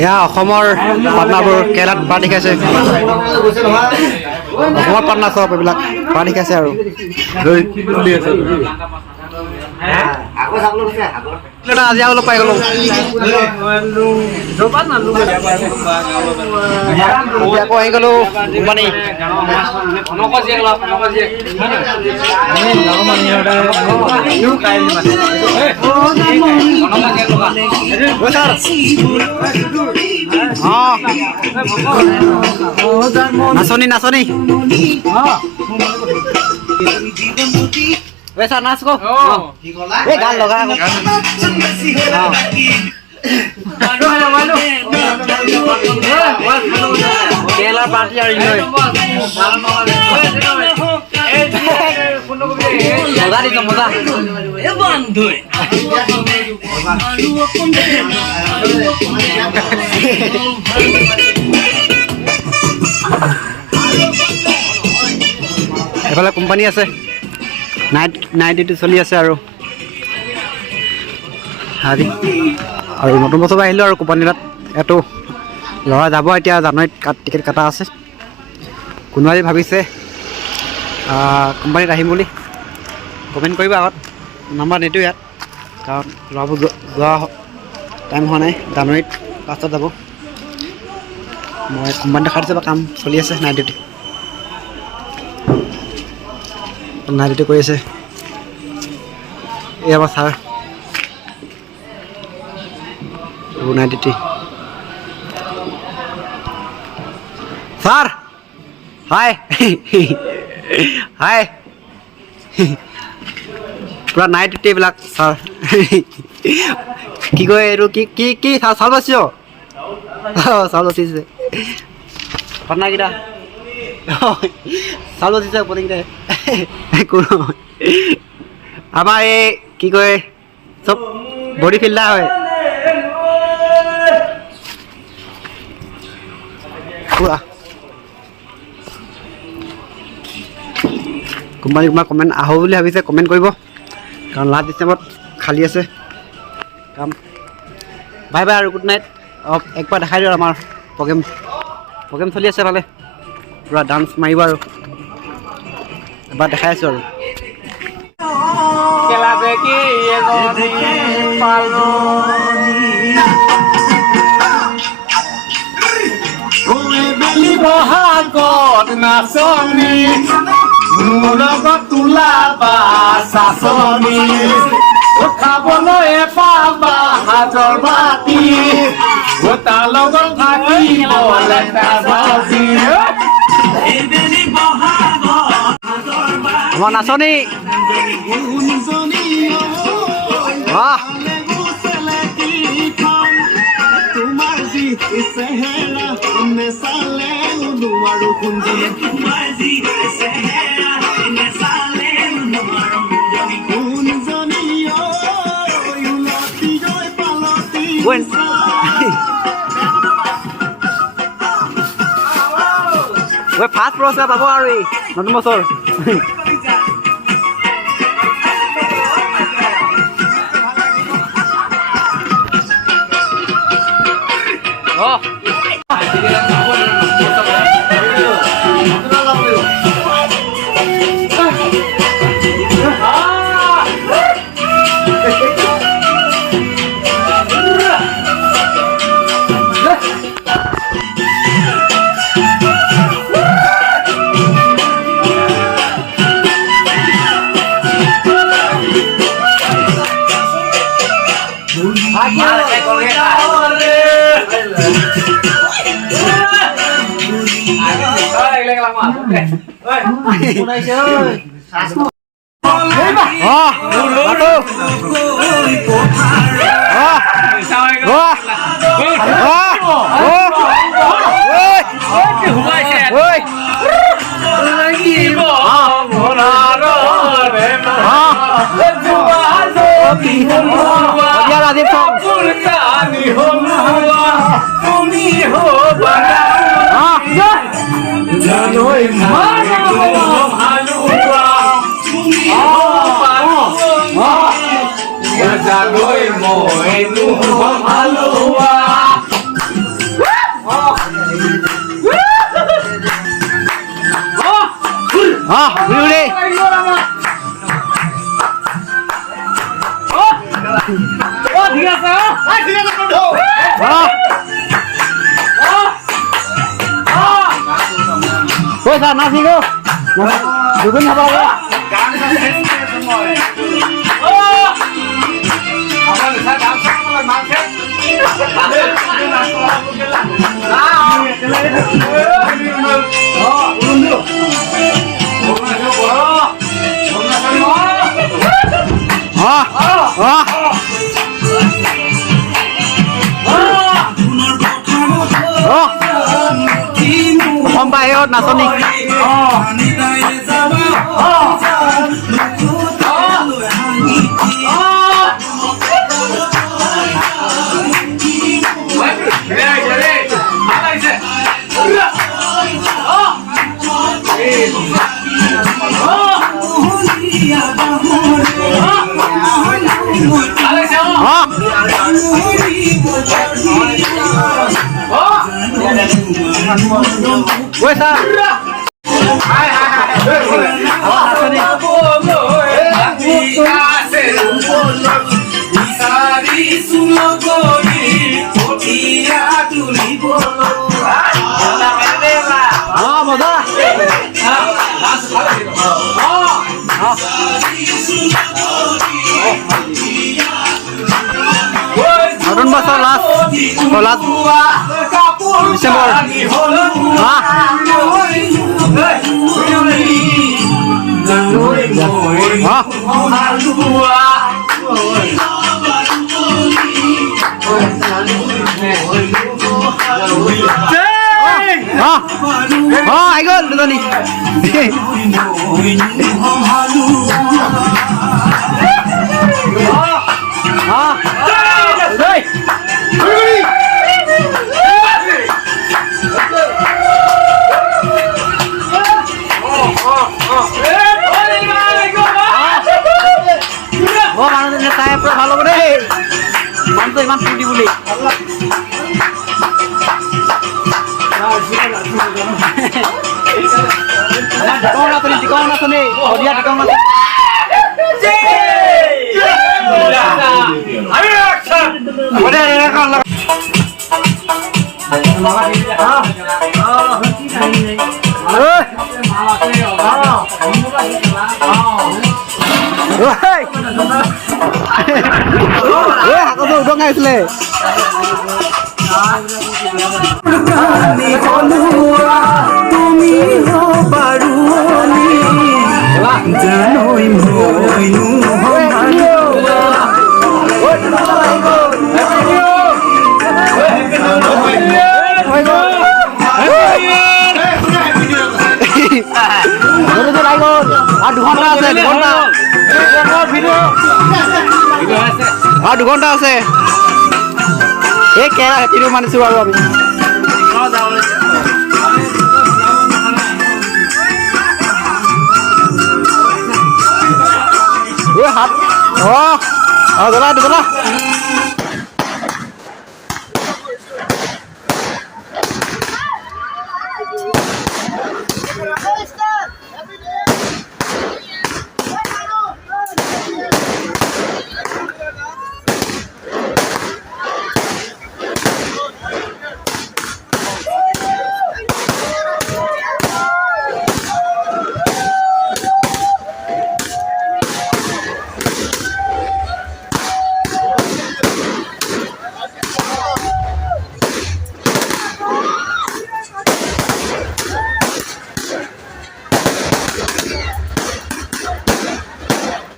এয়া অসমৰ পাৰ্টনাৰবোৰ কেৰেলাত বাৰ দেখাইছে। অসমৰ পাৰ্টনাৰ চব এইবিলাক বাৰ দেখাইছে আৰু আজি অলপ পাই গলো আকৌ আহি গলো company নাচনি নাচনি Wesa nas ko. Gal loga ko. Malu. Kela party ari noi. Moda di moda. E bandhu. এফালে কোম্পানী আছে নাইট ডিউটি চলি আছে আৰু নতুন বছৰ আহিলোঁ আৰু কোম্পানী তাত এইটো ল'ৰা যাব এতিয়া জানুৱাৰীত টিকেট কটা আছে। কোনোবাই ভাবিছে কোম্পানীত আহিম বুলি কমেণ্ট কৰিবা আগত নাম্বাৰ নিদিওঁ ইয়াত কাৰণ ল'ৰাবোৰ যোৱা টাইম হোৱা নাই জানুৱাৰীত লাষ্টত যাব। মই কোম্পানীত দেখাই দিছোঁ কাম চলি আছে নাইট ডিউটি কৰি আছে। এই আমাৰ ছাৰ নাইট ডিউটি ছাৰ হাই হাই পুৰা নাইট ডিউটি এইবিলাক ছাৰ কি কয় এইটো কি কি কি চাউল বাচিছ চাউল বাচিছে পাটনাৰকেইটা চাউল বাচিছে পনীকেইটাই কোনো আমাৰ এই কি কয় চব বডি ফিল্ডাৰ হয় পুৰা কোম্পানী তোমাৰ কমেণ্ট আহোঁ বুলি ভাবিছে কমেণ্ট কৰিব কাৰণ লাষ্ট ডিচেম্বৰত খালী আছে কাম। বাই বাই আৰু গুড নাইট। একবাৰ দেখাই দিওঁ আমাৰ প্ৰগ্ৰেম চলি আছে ভালে পুৰা ডান্স মাৰিব আৰু এবাৰ দেখাই আছোঁ আৰু বহাগত নাচনি মোৰ লগত তোলা বা চাচনি খাবলৈ পাবা হাতৰ বাতি তাৰ লগত থাকিব লেটা ভাজি আমাৰ নাচনি তোমাৰ যি চেহেৰা নেচালে নোৱাৰো ফাৰ্ষ্ট পুৰস্কাৰ পাব আৰু এই নতুন বছৰ জানো মইনো হালোৱা ঘূৰি ঠিক আছে পইচা নাচি গো দুগুণ খাব লাগে গম পাই নাচনী পইচা মজা নতুন বছৰ লাষ্ট ডিচেম্বৰ আহি গ'ল দুজনী মানুহজনে চাই পুৰা ভাল হ'ব দেই মানুহটো ইমান ফূৰ্তি বুলি টিকং নাচনী শদিয়া টিকং নাচনী হাততো উদং আহিছিলে তুমি জানৈ মইনো দুঘণ্টা আছে দুঘণ্টা আছে এই কেৰা হেপিটো মানিছো আৰু আমি হাত জ্বলা